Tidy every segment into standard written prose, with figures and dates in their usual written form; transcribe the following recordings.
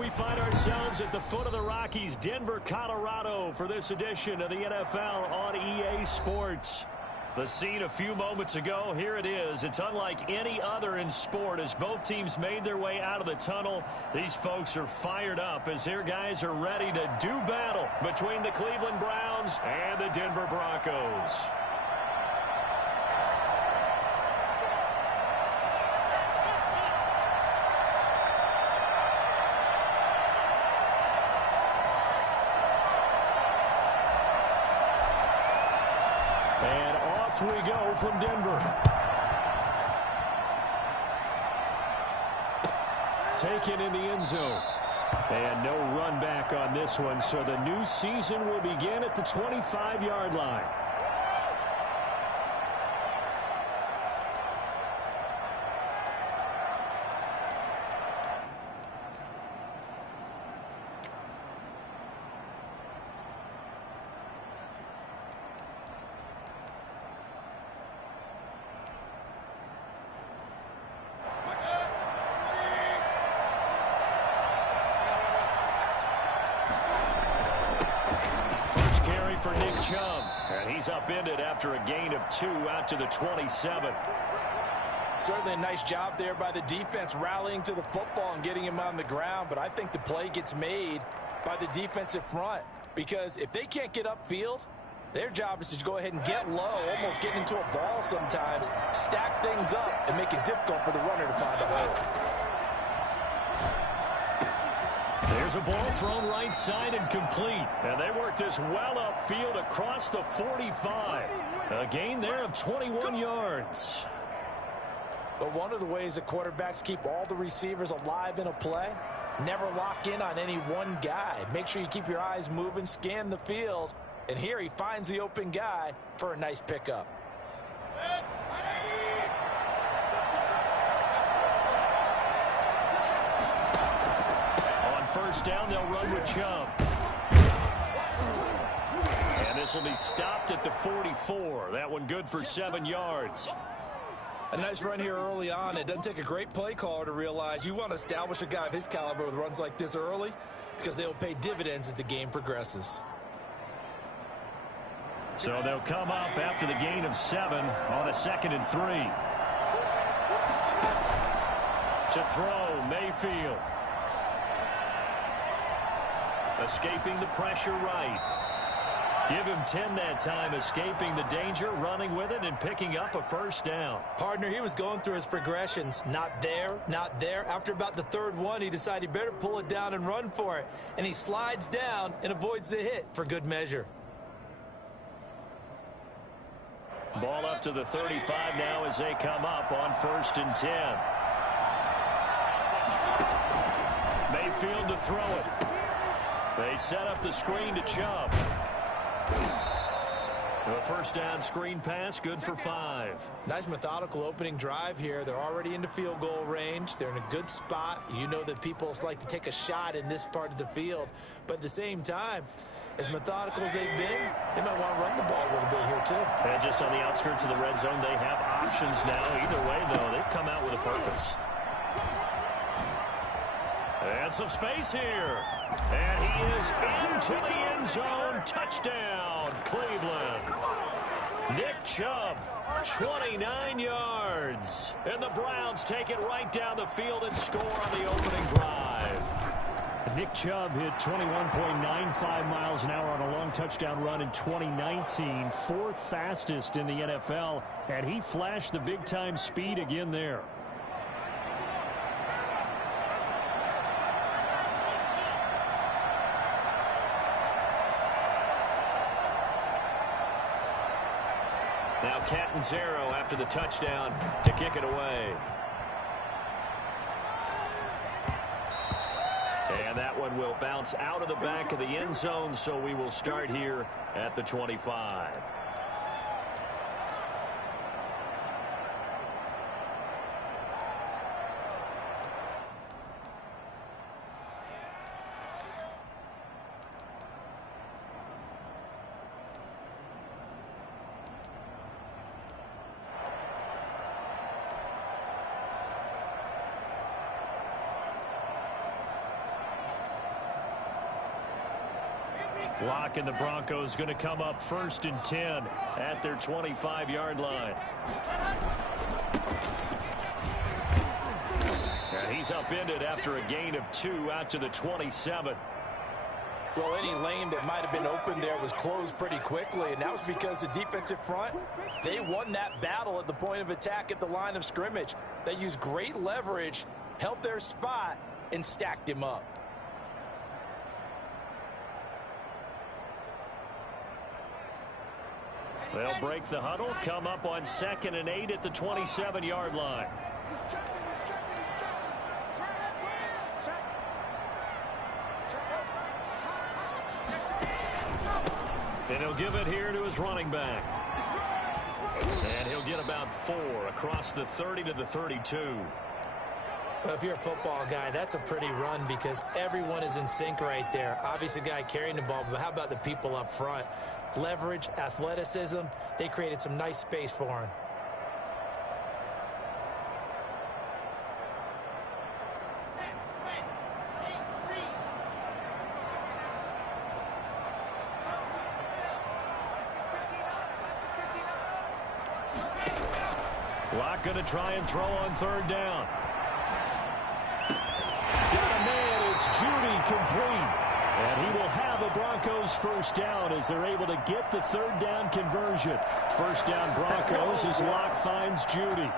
We find ourselves at the foot of the Rockies, Denver, Colorado, for this edition of the NFL on EA Sports. The scene a few moments ago, here it is. It's unlike any other in sport as both teams made their way out of the tunnel. These folks are fired up as their guys are ready to do battle between the Cleveland Browns and the Denver Broncos. And off we go from Denver. Taken in the end zone. And no run back on this one, so the new season will begin at the 25-yard line. For Nick Chubb, and he's upended after a gain of 2 out to the 27. Certainly a nice job there by the defense rallying to the football and getting him on the ground, but I think the play gets made by the defensive front because if they can't get upfield, their job is to go ahead and get low, almost get into a ball sometimes, stack things up, and make it difficult for the runner to find a hole. There's a ball thrown right side and complete. And they work this well upfield across the 45. A gain there of 21 yards. But one of the ways that quarterbacks keep all the receivers alive in a play, never lock in on any one guy. Make sure you keep your eyes moving, scan the field. And here he finds the open guy for a nice pickup. First down, they'll run with Chubb. And this will be stopped at the 44. That one good for 7 yards. A nice run here early on. It doesn't take a great play caller to realize you want to establish a guy of his caliber with runs like this early because they'll pay dividends as the game progresses. So they'll come up after the gain of 7 on a 2nd and 3. To throw, Mayfield. Escaping the pressure right. Give him 10 that time, escaping the danger, running with it, and picking up a first down. Partner, he was going through his progressions. Not there, not there. After about the 3rd one, he decided he better pull it down and run for it. And he slides down and avoids the hit for good measure. Ball up to the 35 now as they come up on 1st and 10. Mayfield to throw it. They set up the screen to Chubb. A first down screen pass, good for 5. Nice methodical opening drive here. They're already into field goal range. They're in a good spot. You know that people like to take a shot in this part of the field. But at the same time, as methodical as they've been, they might want to run the ball a little bit here too. And just on the outskirts of the red zone, they have options now. Either way, though, they've come out with a purpose. And some space here. And he is into the end zone. Touchdown, Cleveland. Nick Chubb, 29 yards. And the Browns take it right down the field and score on the opening drive. Nick Chubb hit 21.95 miles an hour on a long touchdown run in 2019. 4th fastest in the NFL. And he flashed the big-time speed again there. Now Catanzaro after the touchdown to kick it away. And that one will bounce out of the back of the end zone, so we will start here at the 25. Locke and the Broncos going to come up 1st and 10 at their 25-yard line. And he's upended after a gain of 2 out to the 27. Well, any lane that might have been open there was closed pretty quickly, and that was because the defensive front, they won that battle at the point of attack at the line of scrimmage. They used great leverage, held their spot, and stacked him up. They'll break the huddle, come up on 2nd and 8 at the 27-yard line. And he'll give it here to his running back. And he'll get about 4 across the 30 to the 32. Well, if you're a football guy, that's a pretty run because everyone is in sync right there. Obviously, the guy carrying the ball, but how about the people up front? Leverage, athleticism, they created some nice space for him. Locke going to try and throw on 3rd down. Got a man, it's Judy complete. And he will have a Broncos 1st down as they're able to get the 3rd down conversion. 1st down Broncos as Locke finds Judy.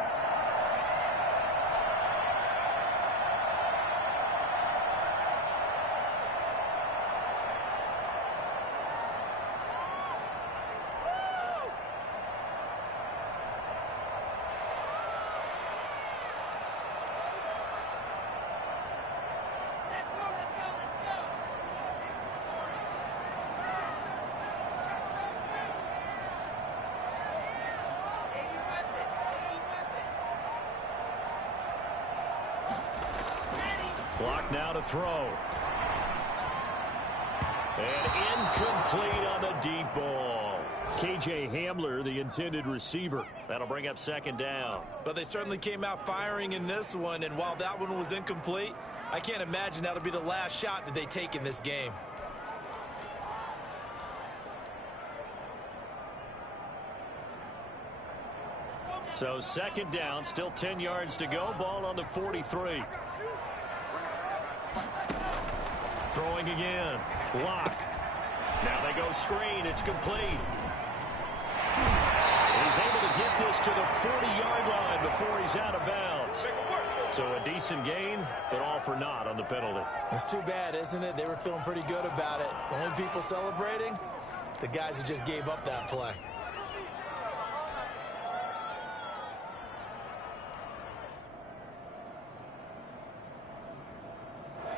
Locke now to throw. And incomplete on the deep ball. K.J. Hamler, the intended receiver. That'll bring up 2nd down. But they certainly came out firing in this one, and while that one was incomplete, I can't imagine that'll be the last shot that they take in this game. So 2nd down, still 10 yards to go. Ball on the 43. Throwing again. Locke. Now they go screen. It's complete. He's able to get this to the 40-yard line before he's out of bounds. So a decent gain, but all for naught on the penalty. It's too bad, isn't it? They were feeling pretty good about it. The only people celebrating, the guys who just gave up that play.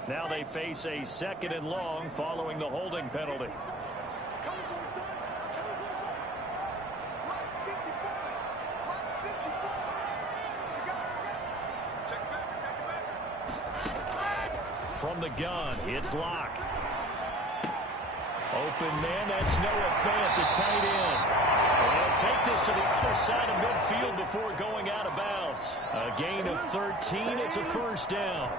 Now they face a 2nd and long following the holding penalty. From the gun, it's Locke. Open man, that's Noah Fant, the tight end. They'll take this to the other side of midfield before going out of bounds. A gain of 13, it's a 1st down.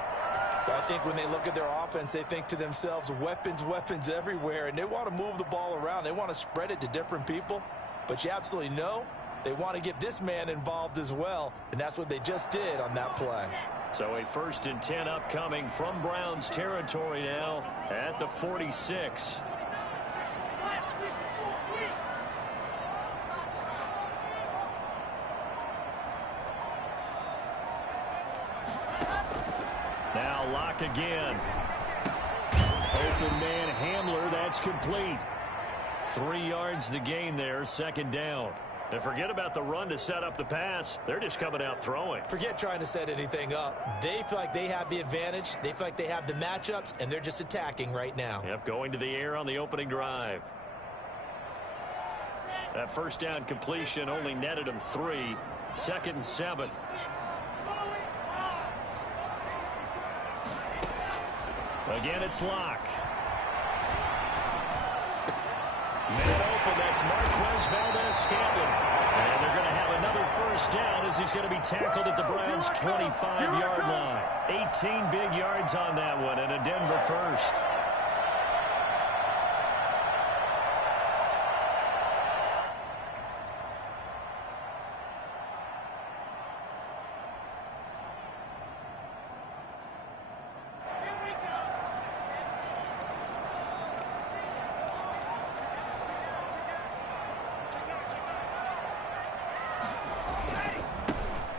I think when they look at their offense, they think to themselves, weapons, weapons everywhere, and they want to move the ball around. They want to spread it to different people, but you absolutely know they want to get this man involved as well, and that's what they just did on that play. So a 1st and 10 upcoming from Browns territory now at the 46. Now Locke again. Open man Hamler, that's complete. 3 yards the gain there, 2nd down. And forget about the run to set up the pass. They're just coming out throwing. Forget trying to set anything up. They feel like they have the advantage. They feel like they have the matchups, and they're just attacking right now. Yep, going to the air on the opening drive. That 1st down completion only netted them 3. 2nd and 7. Again, it's Locke. Man open, that's Marquez Valdez-Scantling. And they're going to have another 1st down as he's going to be tackled at the Browns' 25-yard line. 18 big yards on that one and a Denver 1st.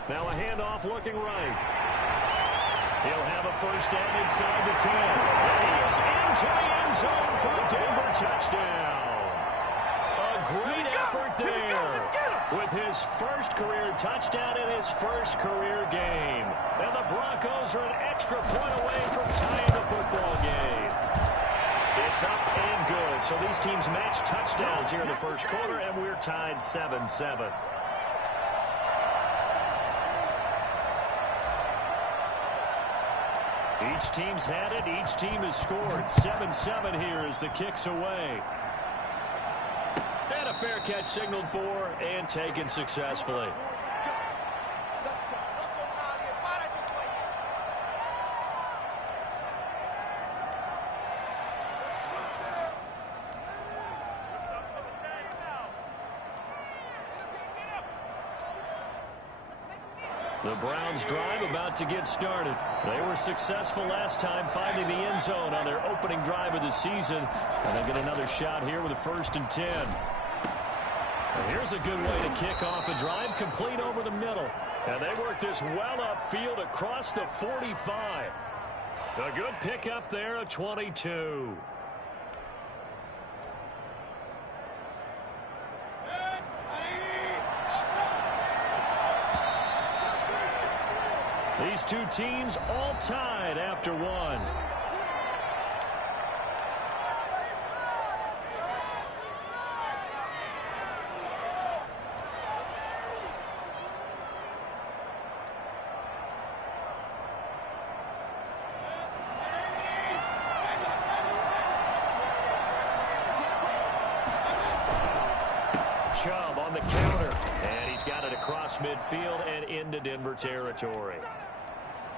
Now a handoff looking right. He'll have a first down inside the 10. And he is into the end zone for a Denver touchdown. A great effort there with his first career touchdown in his first career game. And the Broncos are an extra point away from tying the football game. It's up and good. So these teams match touchdowns here in the first quarter, and we're tied 7-7. Each team's had it. Each team has scored. 7-7 here as the kick's away. And a fair catch signaled for and taken successfully. The Browns drive about to get started. They were successful last time finding the end zone on their opening drive of the season. And they get another shot here with a 1st and 10. And here's a good way to kick off a drive, complete over the middle. And they work this well upfield across the 45. A good pickup there, a 22. These two teams all tied after one. Chubb on the counter, and he's got it across midfield and into Denver territory.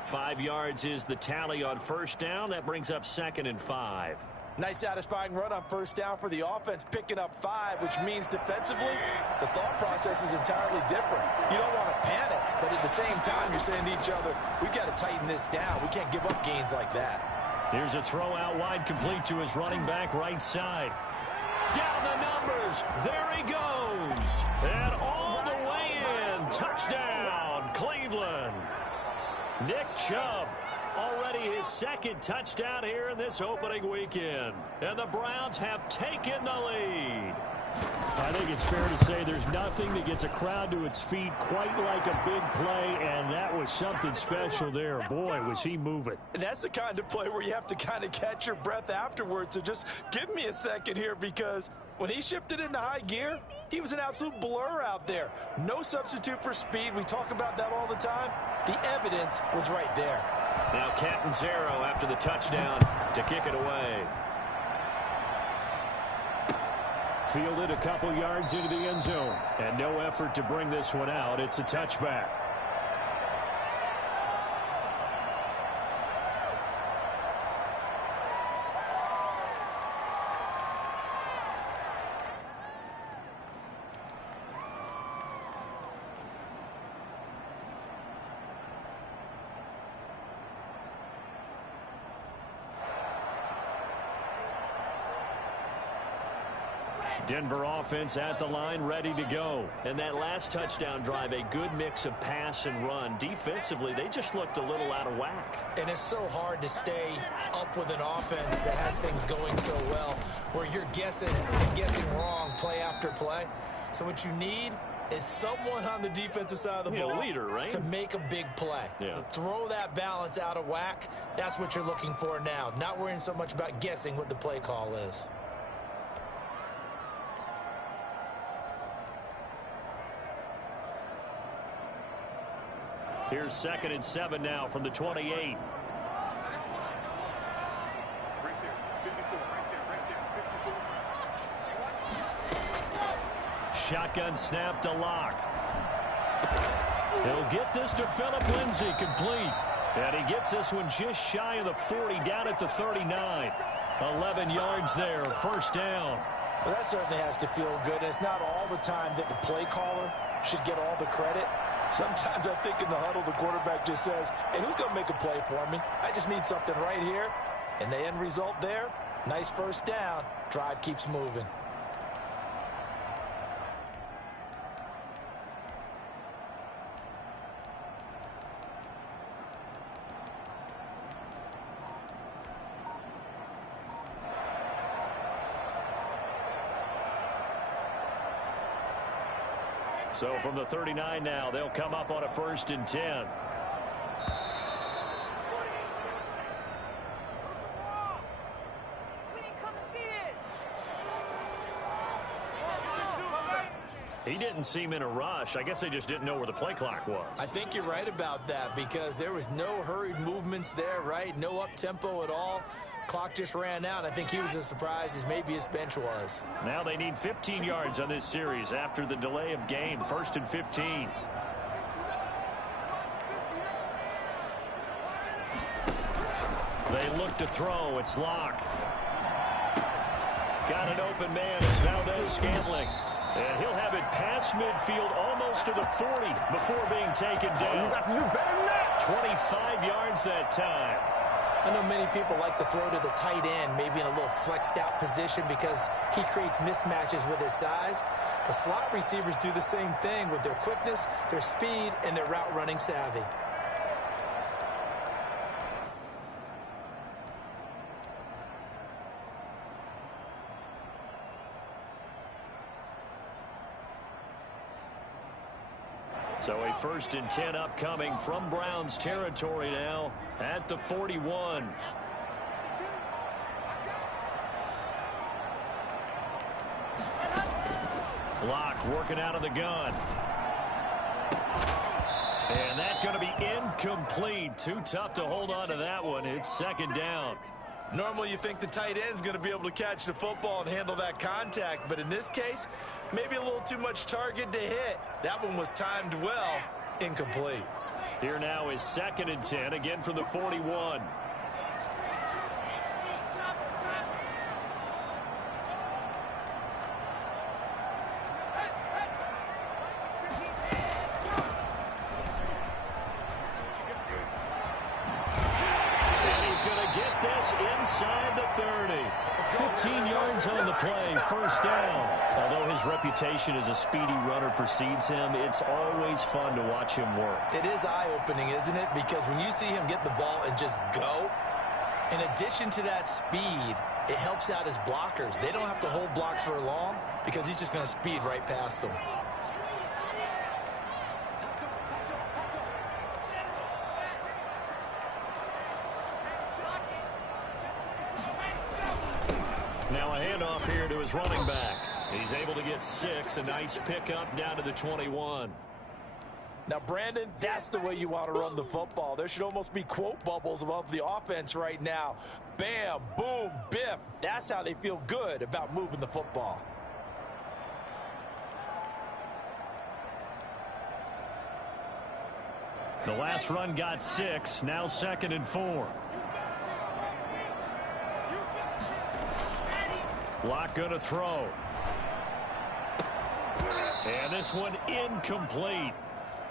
5 yards is the tally on first down. That brings up 2nd and 5. Nice satisfying run on first down for the offense, picking up 5, which means defensively, the thought process is entirely different. You don't want to panic, but at the same time, you're saying to each other, we've got to tighten this down. We can't give up gains like that. Here's a throw out wide, complete to his running back right side. Down the numbers. There he goes. And all the way in. Touchdown, Cleveland. Nick Chubb, already his 2nd touchdown here in this opening weekend. And the Browns have taken the lead. I think it's fair to say there's nothing that gets a crowd to its feet quite like a big play, and that was something special there. Boy, was he moving. And that's the kind of play where you have to kind of catch your breath afterwards. So just give me a second here, because when he shifted into high gear, he was an absolute blur out there. No substitute for speed. We talk about that all the time. The evidence was right there. Now Catanzaro after the touchdown to kick it away. Fielded a couple yards into the end zone. And no effort to bring this one out. It's a touchback. Denver offense at the line, ready to go. And that last touchdown drive, a good mix of pass and run. Defensively, they just looked a little out of whack. And it's so hard to stay up with an offense that has things going so well, where you're guessing and guessing wrong play after play. So what you need is someone on the defensive side of the ball, leader, right? to make a big play. Yeah. Throw that balance out of whack. That's what you're looking for now. Not worrying so much about guessing what the play call is. Here's 2nd and 7 now from the 28. Shotgun snap to Locke. He'll get this to Phillip Lindsay, complete. And he gets this one just shy of the 40, down at the 39. 11 yards there, first down. Well, that certainly has to feel good. It's not all the time that the play caller should get all the credit. Sometimes I think in the huddle, the quarterback just says, hey, who's going to make a play for me? I just need something right here. And the end result there, nice first down. Drive keeps moving. So from the 39 now, they'll come up on a 1st and 10. He didn't seem in a rush. I guess they just didn't know where the play clock was. I think you're right about that because there was no hurried movements there, right? No up-tempo at all. Clock just ran out. I think he was as surprised as maybe his bench was. Now they need 15 yards on this series after the delay of game. 1st and 15. They look to throw. It's Locke. Got an open man. It's Valdez-Scantling. And he'll have it past midfield almost to the 40 before being taken down. You got to do better than that. 25 yards that time. I know many people like to throw to the tight end, maybe in a little flexed out position because he creates mismatches with his size. But slot receivers do the same thing with their quickness, their speed, and their route running savvy. So a 1st and 10 upcoming from Browns territory now at the 41. Locke working out of the gun. And that's going to be incomplete. Too tough to hold on to that one. It's 2nd down. Normally you think the tight end's going to be able to catch the football and handle that contact, but in this case, maybe a little too much target to hit. That one was timed well. Incomplete. Here now is 2nd and 10, again from the 41. Inside the 30. 15 yards on the play. 1st down. Although his reputation as a speedy runner precedes him, it's always fun to watch him work. It is eye-opening, isn't it? Because when you see him get the ball and just go, in addition to that speed, it helps out his blockers. They don't have to hold blocks for long because he's just going to speed right past them. Now a handoff here to his running back. He's able to get 6. A nice pickup down to the 21. Now, Brandon, that's the way you want to run the football. There should almost be quote bubbles above the offense right now. Bam, boom, biff. That's how they feel good about moving the football. The last run got 6. Now 2nd and 4. Locke going to throw. And this one incomplete.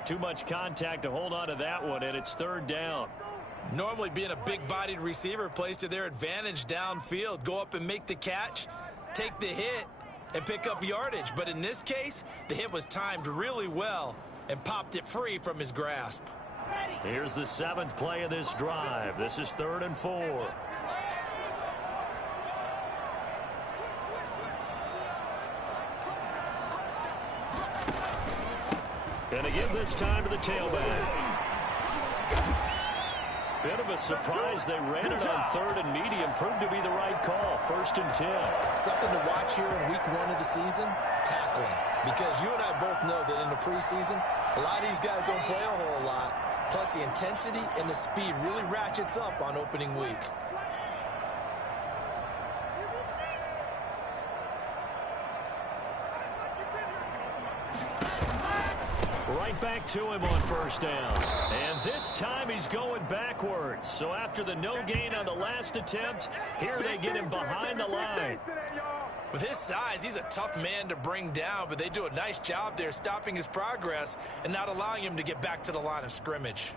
Too much contact to hold on to that one, and it's 3rd down. Normally being a big-bodied receiver plays to their advantage downfield. Go up and make the catch, take the hit, and pick up yardage. But in this case, the hit was timed really well and popped it free from his grasp. Here's the 7th play of this drive. This is 3rd and 4. And again this time to the tailback. Bit of a surprise. They ran it on 3rd and medium. Proved to be the right call. 1st and 10. Something to watch here in week 1 of the season, tackling. Because you and I both know that in the preseason, a lot of these guys don't play a whole lot. Plus the intensity and the speed really ratchets up on opening week. Right back to him on 1st down. And this time he's going backwards. So after the no gain on the last attempt, here they get him behind the line. With his size, he's a tough man to bring down, but they do a nice job there stopping his progress and not allowing him to get back to the line of scrimmage.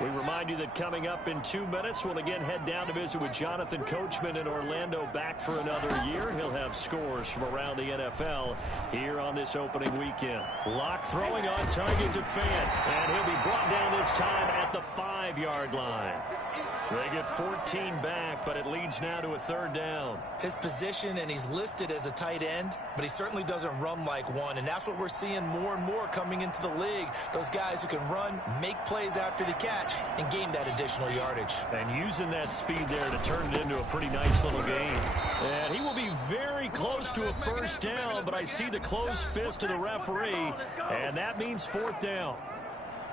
We remind you that coming up in 2 minutes, we'll again head down to visit with Jonathan Coachman in Orlando, back for another year. He'll have scores from around the NFL here on this opening weekend. Locke throwing on target to Fant, and he'll be brought down this time at the 5-yard line. They get 14 back, but it leads now to a 3rd down. His position, and he's listed as a tight end, but he certainly doesn't run like one, and that's what we're seeing more and more coming into the league. Those guys who can run, make plays after the catch, and gain that additional yardage. And using that speed there to turn it into a pretty nice little game. And he will be very close to a 1st down, but I see the closed fist of the referee, and that means 4th down.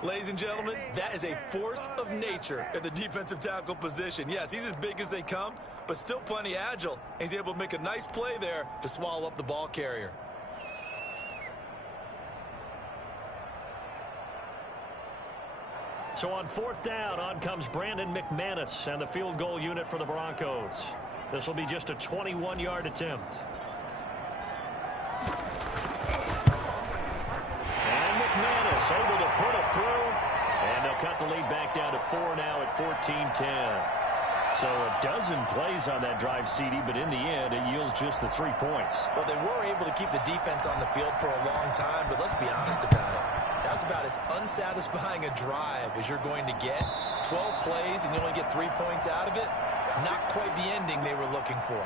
Ladies and gentlemen, that is a force of nature at the defensive tackle position. Yes, he's as big as they come, but still plenty agile. He's able to make a nice play there to swallow up the ball carrier. So on 4th down, on comes Brandon McManus and the field goal unit for the Broncos. This will be just a 21-yard attempt. McManus able to put it through, and they'll cut the lead back down to 4 now at 14-10. So a dozen plays on that drive, CD, but in the end, it yields just the 3 points. Well, they were able to keep the defense on the field for a long time, but let's be honest about it. That was about as unsatisfying a drive as you're going to get. 12 plays, and you only get 3 points out of it. Not quite the ending they were looking for.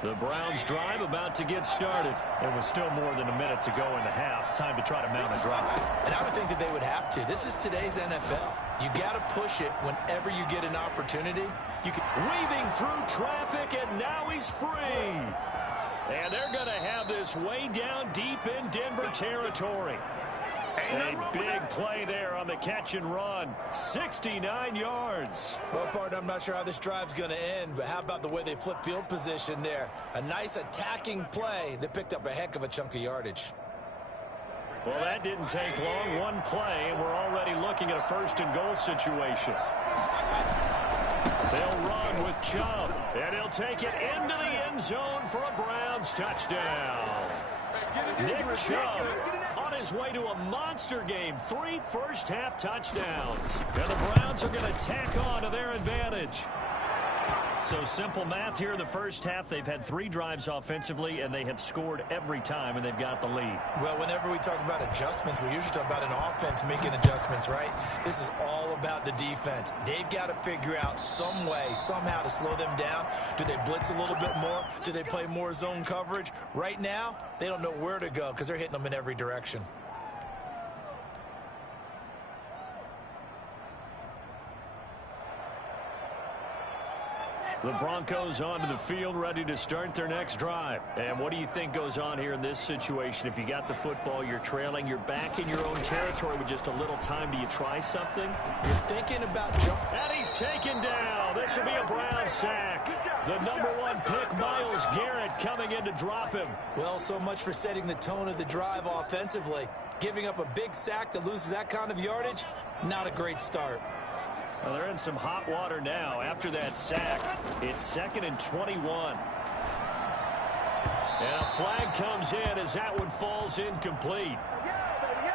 The Browns drive about to get started. It was still more than a minute to go in the half. Time to try to mount a drive. And I would think that they would have to. This is today's NFL. You got to push it whenever you get an opportunity. You can weaving through traffic, and now he's free. And they're going to have this way down deep in Denver territory. A big play there on the catch and run. 69 yards. Well, partner, I'm not sure how this drive's going to end, but how about the way they flip field position there? A nice attacking play that picked up a heck of a chunk of yardage. Well, that didn't take long. One play, and we're already looking at a 1st and goal situation. They'll run with Chubb, and he'll take it into the end zone for a Browns touchdown. Nick Chubb on his way to a monster game. 3 first-half touchdowns. And the Browns are going to tack on to their advantage. So simple math here in the first half. They've had 3 drives offensively, and they have scored every time, and they've got the lead. Well, whenever we talk about adjustments, we usually talk about an offense making adjustments, right? This is all about the defense. They've got to figure out some way, somehow to slow them down. Do they blitz a little bit more? Do they play more zone coverage? Right now, they don't know where to go because they're hitting them in every direction. The Broncos onto the field, ready to start their next drive. And what do you think goes on here in this situation? If you got the football, you're trailing, you're back in your own territory with just a little time. Do you try something? You're thinking about jumping. And he's taken down. This will be a Brown sack. The #1 pick, Myles Garrett, coming in to drop him. Well, so much for setting the tone of the drive offensively. Giving up a big sack that loses that kind of yardage, not a great start. Well, they're in some hot water now. After that sack, it's 2nd and 21. And a flag comes in as that one falls incomplete.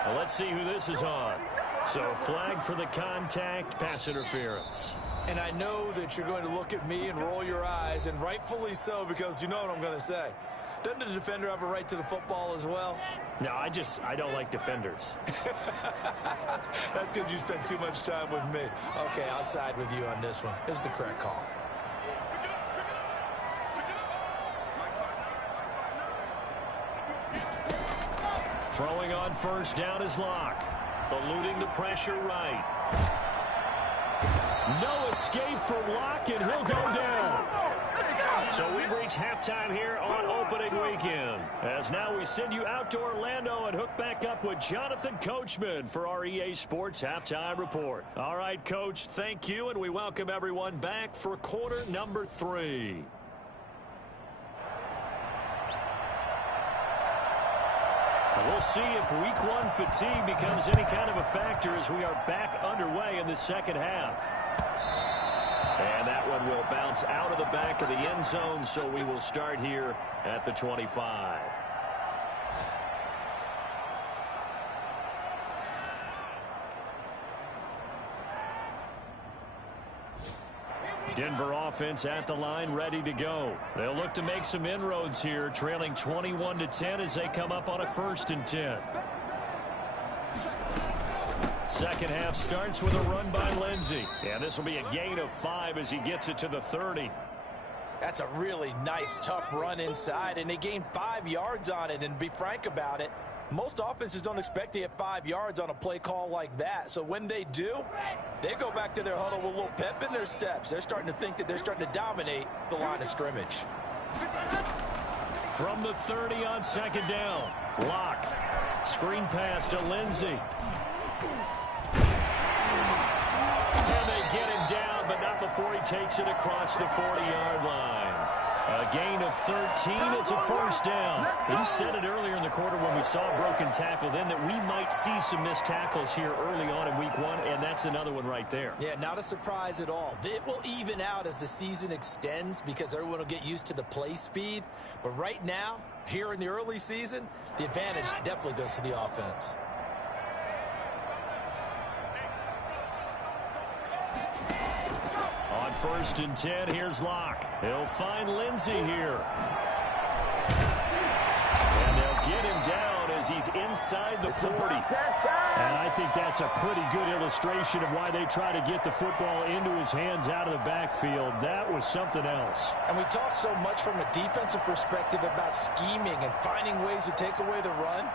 Well, let's see who this is on. So flag for the contact, pass interference. And I know that you're going to look at me and roll your eyes, and rightfully so, because you know what I'm going to say. Doesn't the defender have a right to the football as well? No, I don't like defenders. That's because you spent too much time with me. Okay, I'll side with you on this one. It's the correct call. Throwing on 1st down is Locke. Eluding the pressure right. No escape for Locke, and he'll go down. So we've reached halftime here on opening weekend. As now we send you out to Orlando and hook back up with Jonathan Coachman for our EA Sports Halftime Report. All right, Coach, thank you, and we welcome everyone back for quarter number 3. We'll see if week one fatigue becomes any kind of a factor as we are back underway in the second half. And that one will bounce out of the back of the end zone, so we will start here at the 25. Denver offense at the line, ready to go. They'll look to make some inroads here, trailing 21-10 as they come up on a 1st and 10. Second half starts with a run by Lindsey. And this will be a gain of 5 as he gets it to the 30. That's a really nice, tough run inside, and they gained 5 yards on it. And to be frank about it, most offenses don't expect to get 5 yards on a play call like that. So when they do, they go back to their huddle with a little pep in their steps. They're starting to think that they're starting to dominate the line of scrimmage. From the 30 on 2nd down, Locke. Screen pass to Lindsey. And they get him down, but not before he takes it across the 40-yard line. A gain of 13. It's a 1st down. You said it earlier in the quarter when we saw a broken tackle then that we might see some missed tackles here early on in week one, and that's another one right there. Yeah, not a surprise at all. It will even out as the season extends because everyone will get used to the play speed. But right now, here in the early season, the advantage definitely goes to the offense. On 1st and 10, here's Locke. He'll find Lindsey here. And they'll get him down as he's inside the 40. And I think that's a pretty good illustration of why they try to get the football into his hands out of the backfield. That was something else. And we talk so much from a defensive perspective about scheming and finding ways to take away the run.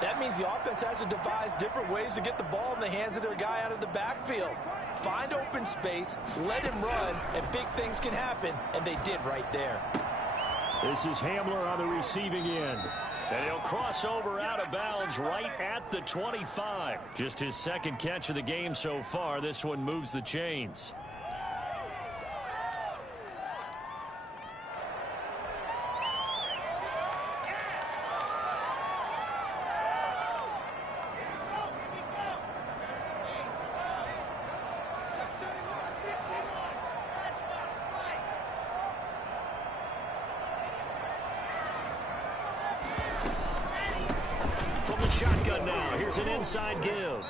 That means the offense has to devise different ways to get the ball in the hands of their guy out of the backfield. Find open space, let him run, and big things can happen, and they did right there. This is Hamler on the receiving end. And he'll cross over out of bounds right at the 25. Just his 2nd catch of the game so far. This one moves the chains. Shotgun now. Here's an inside give.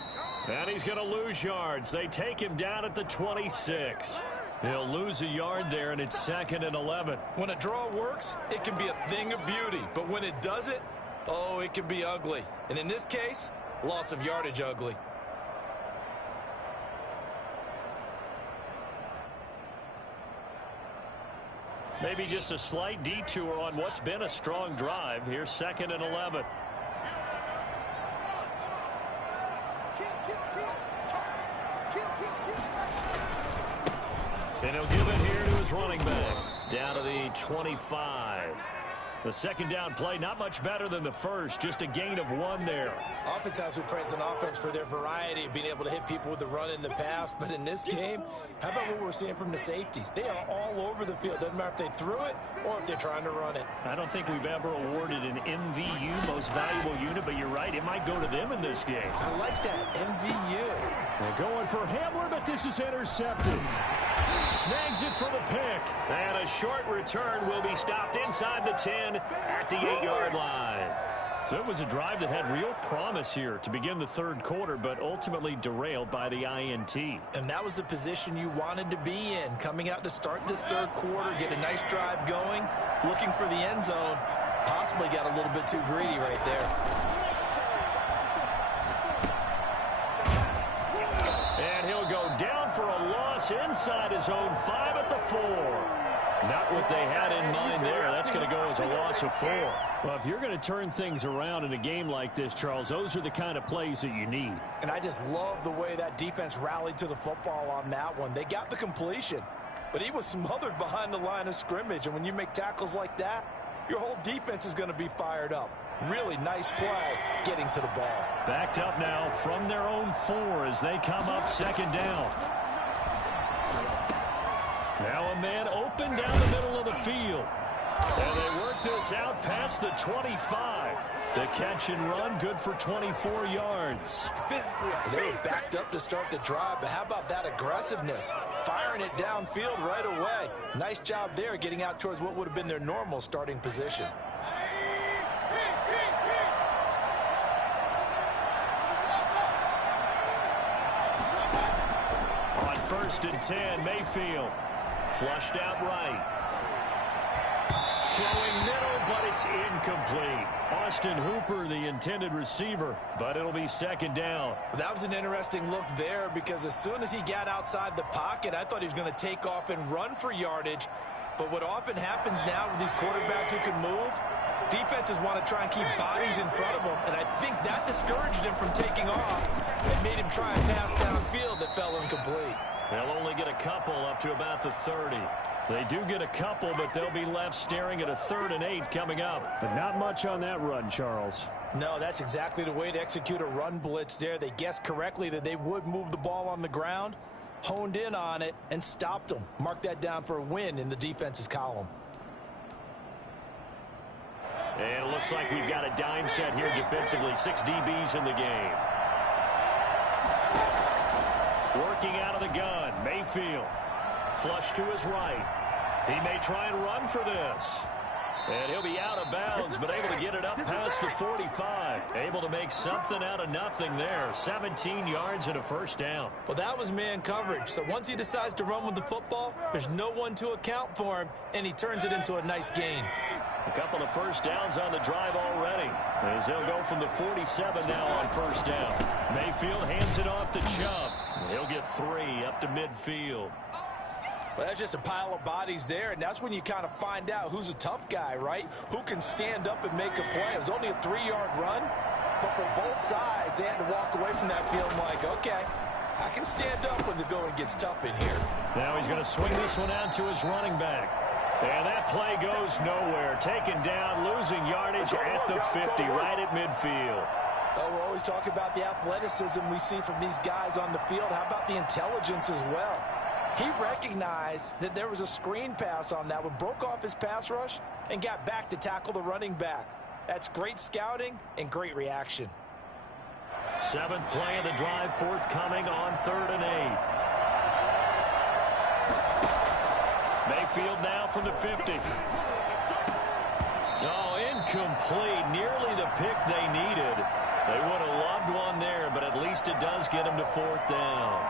And he's going to lose yards. They take him down at the 26. He'll lose a yard there, and it's 2nd and 11. When a draw works, it can be a thing of beauty. But when it doesn't, oh, it can be ugly. And in this case, loss of yardage ugly. Maybe just a slight detour on what's been a strong drive. Here's 2nd and 11. And he'll give it here to his running back. Down to the 25. The 2nd down play, not much better than the first. Just a gain of 1 there. Oftentimes we praise an offense for their variety of being able to hit people with the run in the pass. But in this game, how about what we're seeing from the safeties? They are all over the field. Doesn't matter if they threw it or if they're trying to run it. I don't think we've ever awarded an MVU, most valuable unit, but you're right. It might go to them in this game. I like that, MVU. They're going for Hamler, but this is intercepted. Snags it for the pick. And a short return will be stopped inside the 10 at the 8-yard line. So it was a drive that had real promise here to begin the 3rd quarter, but ultimately derailed by the INT. And that was the position you wanted to be in, coming out to start this 3rd quarter, get a nice drive going, looking for the end zone. Possibly got a little bit too greedy right there. And he'll go down for a loss inside his own 5 at the 4. Not what they had in mind there. That's going to go as a loss of 4. Well, if you're going to turn things around in a game like this, Charles, those are the kind of plays that you need. And I just love the way that defense rallied to the football on that one. They got the completion, but he was smothered behind the line of scrimmage. And when you make tackles like that, your whole defense is going to be fired up. Really nice play getting to the ball. Backed up now from their own 4 as they come up 2nd down. Now a man open down the middle of the field. And they work this out past the 25. The catch and run, good for 24 yards. They were backed up to start the drive, but how about that aggressiveness? Firing it downfield right away. Nice job there getting out towards what would have been their normal starting position. On 1st and 10, Mayfield. Flushed out right. Throwing middle, but it's incomplete. Austin Hooper, the intended receiver, but it'll be 2nd down. That was an interesting look there because as soon as he got outside the pocket, I thought he was going to take off and run for yardage. But what often happens now with these quarterbacks who can move, defenses want to try and keep bodies in front of them, and I think that discouraged him from taking off and made him try a pass downfield that fell incomplete. They'll only get a couple up to about the 30. They do get a couple, but they'll be left staring at a 3rd and 8 coming up. But not much on that run, Charles. No, that's exactly the way to execute a run blitz there. They guessed correctly that they would move the ball on the ground, honed in on it, and stopped them. Mark that down for a win in the defense's column. And it looks like we've got a dime set here defensively. 6 DBs in the game. Working out of the gun, Mayfield. Flush to his right. He may try and run for this. And he'll be out of bounds, but able to get it up past the 45. Able to make something out of nothing there. 17 yards and a 1st down. Well, that was man coverage. So once he decides to run with the football, there's no one to account for him, and he turns it into a nice gain. A couple of 1st downs on the drive already, as they'll go from the 47 now on 1st down. Mayfield hands it off to Chubb. He'll get 3 up to midfield. Well, that's just a pile of bodies there, and that's when you kind of find out who's a tough guy, right? Who can stand up and make a play. It was only a 3-yard run, but for both sides, they had to walk away from that field like, okay, I can stand up when the going gets tough in here. Now he's going to swing this one out to his running back. And that play goes nowhere. Taken down, losing yardage at the 50, right at midfield. Oh, we're always talking about the athleticism we see from these guys on the field. How about the intelligence as well? He recognized that there was a screen pass on that one, broke off his pass rush, and got back to tackle the running back. That's great scouting and great reaction. 7th play of the drive, forthcoming on 3rd and 8. Mayfield now from the 50. Oh, incomplete. Nearly the pick they needed. They would have loved one there, but at least it does get them to 4th down.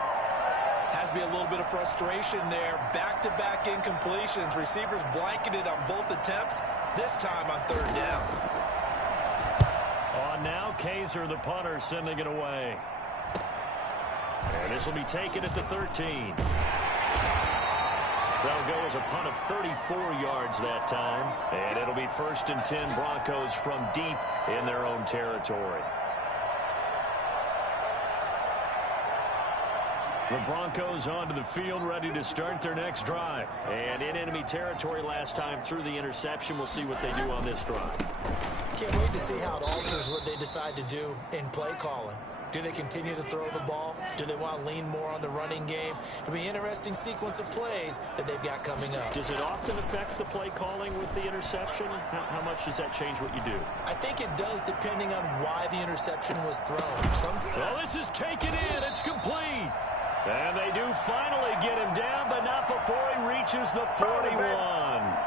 Has to be a little bit of frustration there. Back-to-back incompletions. Receivers blanketed on both attempts, this time on 3rd down. On now, Kaiser, the punter, sending it away. And this will be taken at the 13. They'll go as a punt of 34 yards that time. And it'll be 1st and 10 Broncos from deep in their own territory. The Broncos onto the field, ready to start their next drive. And in enemy territory last time through the interception. We'll see what they do on this drive. Can't wait to see how it alters what they decide to do in play calling. Do they continue to throw the ball? Do they want to lean more on the running game? It'll be an interesting sequence of plays that they've got coming up. Does it often affect the play calling with the interception? How much does that change what you do? I think it does, depending on why the interception was thrown. Well, this is taken in. It's complete. And they do finally get him down, but not before he reaches the 41.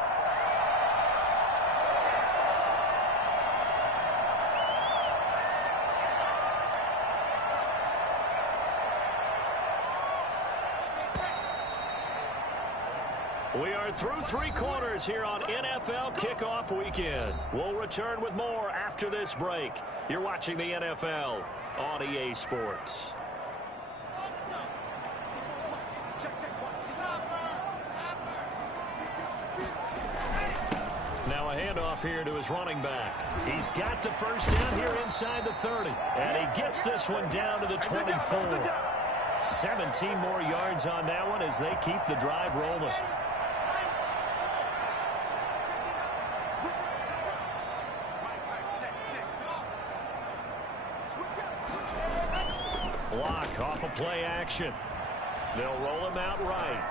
We are through 3 quarters here on NFL Kickoff Weekend. We'll return with more after this break. You're watching the NFL on EA Sports. Now a handoff here to his running back. He's got the 1st down here inside the 30. And he gets this one down to the 24. 17 more yards on that one as they keep the drive rolling. Block off of play action. They'll roll him out right.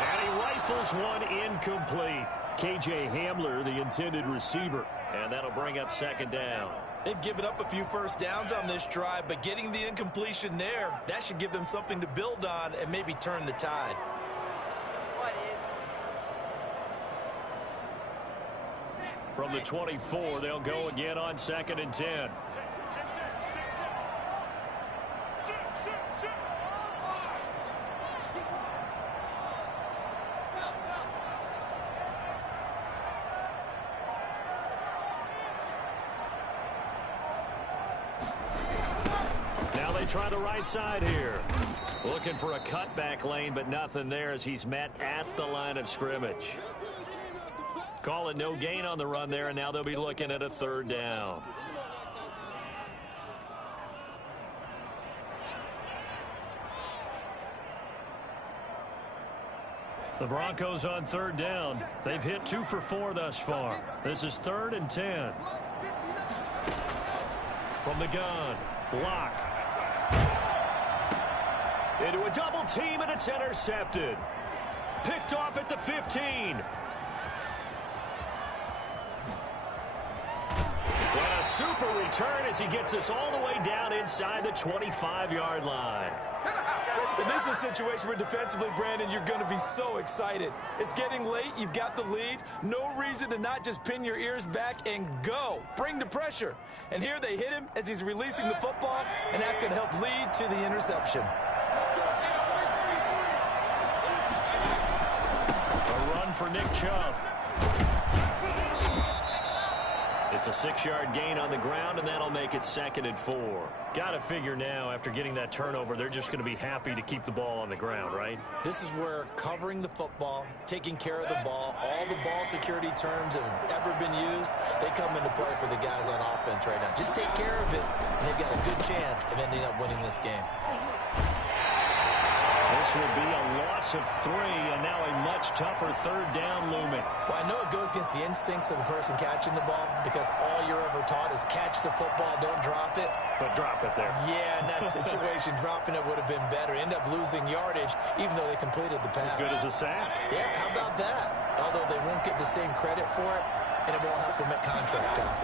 And he rifles one incomplete. KJ Hamler, the intended receiver. And that'll bring up second down. They've given up a few first downs on this drive, but getting the incompletion there, that should give them something to build on and maybe turn the tide. From the 24, they'll go again on 2nd and 10. Now they try the right side here. Looking for a cutback lane, but nothing there as he's met at the line of scrimmage. Call it no gain on the run there, and now they'll be looking at a 3rd down. The Broncos on 3rd down. They've hit 2 for 4 thus far. This is 3rd and 10. From the gun, Lock. Into a double team, and it's intercepted. Picked off at the 15. What a super return as he gets us all the way down inside the 25-yard line. And this is a situation where defensively, Brandon, you're going to be so excited. It's getting late. You've got the lead. No reason to not just pin your ears back and go. Bring the pressure. And here they hit him as he's releasing the football, and that's going to help lead to the interception. A run for Nick Chubb. It's a 6-yard gain on the ground, and that'll make it 2nd and 4. Got to figure now, after getting that turnover, they're just going to be happy to keep the ball on the ground, right? This is where covering the football, taking care of the ball, all the ball security terms that have ever been used, they come into play for the guys on offense right now. Just take care of it, and they've got a good chance of ending up winning this game. This will be a loss of 3, and now a much tougher 3rd down looming. Well, I know it goes against the instincts of the person catching the ball because all you're ever taught is catch the football, don't drop it. But drop it there. Yeah, in that situation, dropping it would have been better. End up losing yardage, even though they completed the pass. As good as a sack. Yeah, how about that? Although they won't get the same credit for it, and it won't help them at contract time.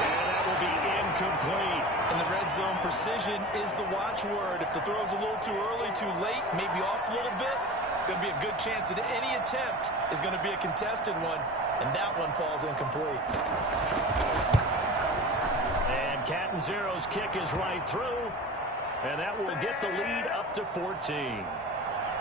And that will be incomplete. In the red zone, precision is the watchword. If the throw's a little too early, too late, maybe off a little bit, going to be a good chance that any attempt is going to be a contested one, and that one falls incomplete. And Catanzaro's kick is right through, and that will get the lead up to 14.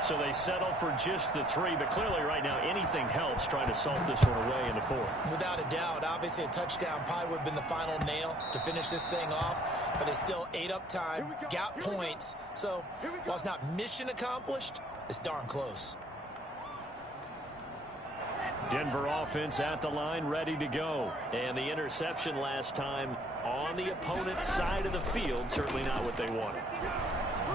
So they settle for just the 3, but clearly right now anything helps trying to salt this one away in the 4th. Without a doubt, obviously a touchdown probably would have been the final nail to finish this thing off, but it's still ate up time, got points. So while it's not mission accomplished, it's darn close. Denver offense at the line, ready to go. And the interception last time on the opponent's side of the field, certainly not what they wanted.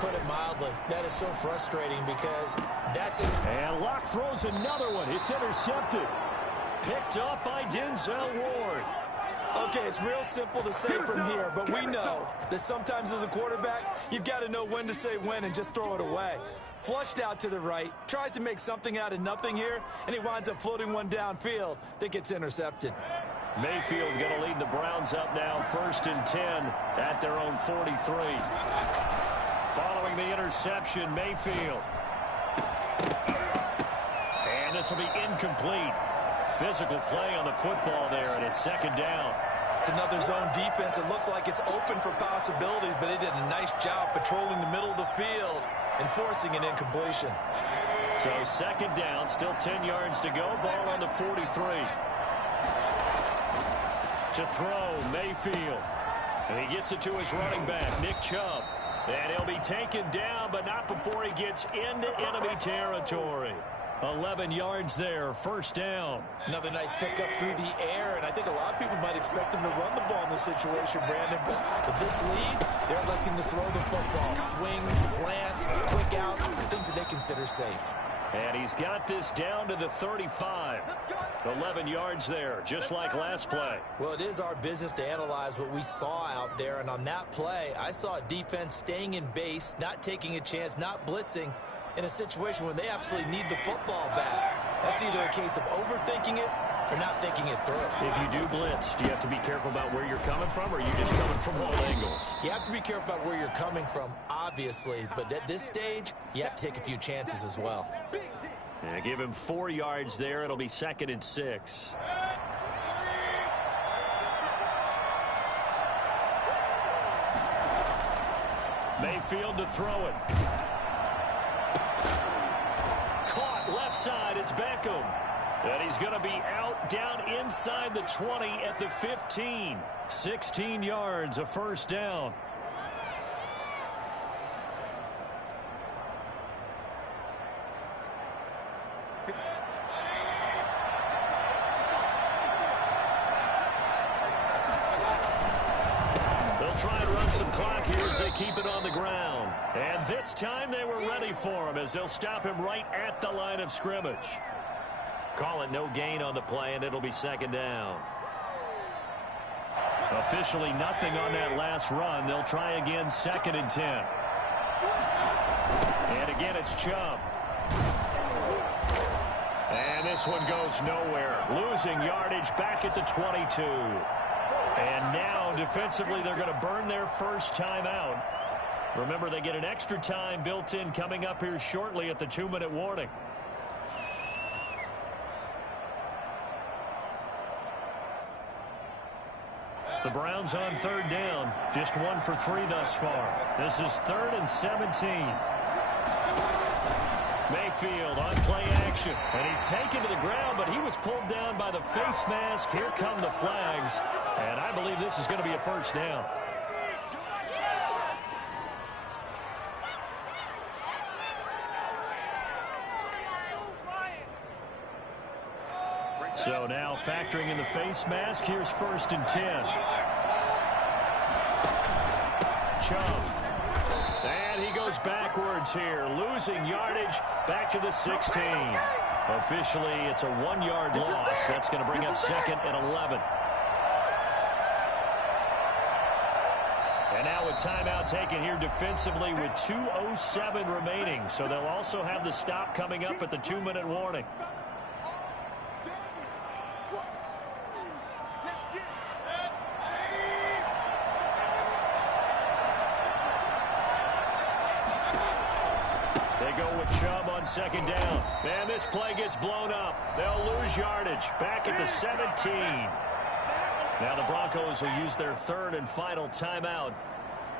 Put it mildly, that is so frustrating because that's it. And Locke throws another one. It's intercepted. Picked up by Denzel Ward. Okay, it's real simple to say from here, but we know that sometimes as a quarterback, you've got to know when to say when and just throw it away. Flushed out to the right, tries to make something out of nothing here, and he winds up floating one downfield that gets intercepted. Mayfield going to lead the Browns up now, 1st and 10 at their own 43. Following the interception, Mayfield. And this will be incomplete. Physical play on the football there, and it's 2nd down. It's another zone defense. It looks like it's open for possibilities, but they did a nice job patrolling the middle of the field and forcing an incompletion. So 2nd down, still 10 yards to go. Ball on the 43. To throw, Mayfield. And he gets it to his running back, Nick Chubb. And he'll be taken down, but not before he gets into enemy territory. 11 yards there, 1st down. Another nice pickup through the air, and I think a lot of people might expect him to run the ball in this situation, Brandon, but with this lead, they're electing to throw the football. Swings, slants, quick outs, things that they consider safe. And he's got this down to the 35. 11 yards there, just like last play. Well, it is our business to analyze what we saw out there, and on that play, I saw a defense staying in base, not taking a chance, not blitzing, in a situation where they absolutely need the football back. That's either a case of overthinking it or not thinking it through. If you do blitz, do you have to be careful about where you're coming from, or are you just coming from all angles? You have to be careful about where you're coming from, obviously, but at this stage, you have to take a few chances as well. Yeah, give him 4 yards there. It'll be 2nd and 6. Mayfield to throw it. Caught left side. It's Beckham. And he's going to be out down inside the 20 at the 15. 16 yards, a first down. Try and run some clock here as they keep it on the ground. And this time they were ready for him as they'll stop him right at the line of scrimmage. Call it no gain on the play, and it'll be 2nd down. Officially nothing on that last run. They'll try again, 2nd and 10. And again, it's Chubb. And this one goes nowhere. Losing yardage back at the 22. And now, defensively, they're going to burn their first time out. Remember, they get an extra time built in coming up here shortly at the 2-minute warning. The Browns on 3rd down. Just 1 for 3 thus far. This is 3rd and 17. Mayfield on play action. And he's taken to the ground, but he was pulled down by the face mask. Here come the flags. And I believe this is going to be a first down. So now factoring in the face mask, here's 1st and 10. Chubb. And he goes backwards here, losing yardage back to the 16. Officially, it's a 1-yard loss. That's going to bring up 2nd and 11. And now a timeout taken here defensively with 2:07 remaining. So they'll also have the stop coming up at the 2-minute warning. They go with Chubb on 2nd down. And this play gets blown up. They'll lose yardage back at the 17. Now the Broncos will use their 3rd and final timeout.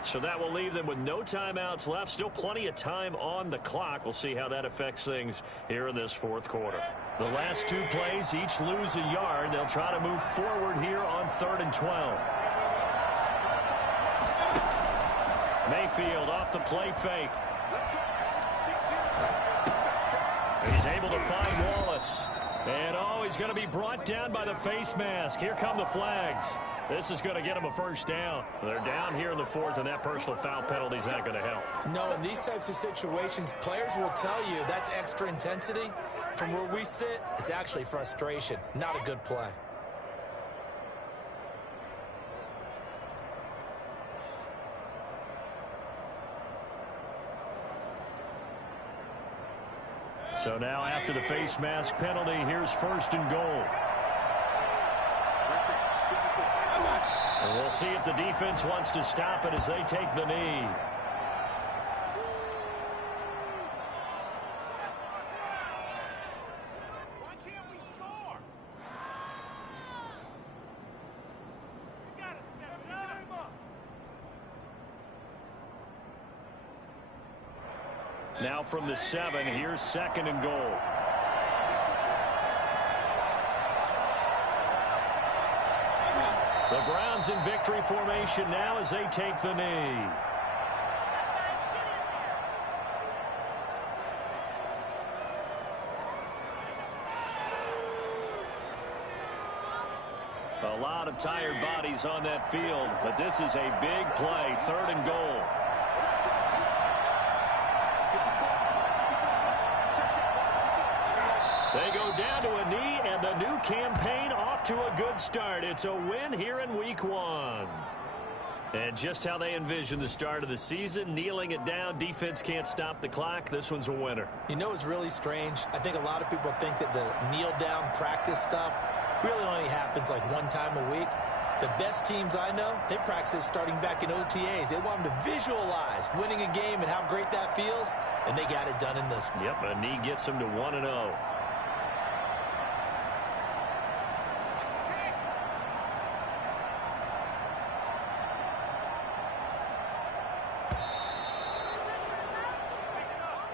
So that will leave them with no timeouts left. Still plenty of time on the clock. We'll see how that affects things here in this 4th quarter. The last 2 plays each lose a yard. They'll try to move forward here on 3rd and 12. Mayfield off the play fake. He's able to find Wallace. And, he's going to be brought down by the face mask. Here come the flags. This is going to get him a first down. They're down here in the 4th, and that personal foul penalty is not going to help. No, in these types of situations, players will tell you that's extra intensity. From where we sit, it's actually frustration, not a good play. So now after the face mask penalty, here's 1st and goal. And we'll see if the defense wants to stop it as they take the knee. Why can't we score? You got it. Now from the 7, here's 2nd and goal. The Browns in victory formation now as they take the knee. A lot of tired bodies on that field, but this is a big play, 3rd and goal. They go down to a knee, and the new campaign off to a good start. It's a win here in Week 1. And just how they envision the start of the season, kneeling it down, defense can't stop the clock. This one's a winner. You know, it's really strange. I think a lot of people think that the kneel-down practice stuff really only happens like one time a week. The best teams I know, they practice starting back in OTAs. They want them to visualize winning a game and how great that feels, and they got it done in this one. Yep, a knee gets them to 1-0.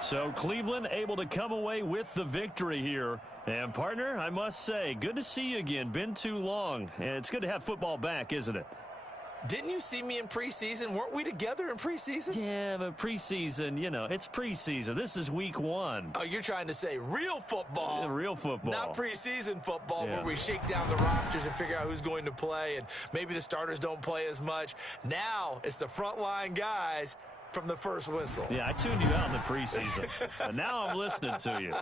So Cleveland able to come away with the victory here. And, partner, I must say, good to see you again. Been too long. And it's good to have football back, isn't it? Didn't you see me in preseason? Weren't we together in preseason? Yeah, but preseason, you know, it's preseason. This is week 1. Oh, you're trying to say real football. Yeah, real football. Not preseason football Yeah. where we shake down the rosters and figure out who's going to play, and maybe the starters don't play as much. Now it's the frontline guys from the first whistle. Yeah, I tuned you out in the preseason. And now I'm listening to you.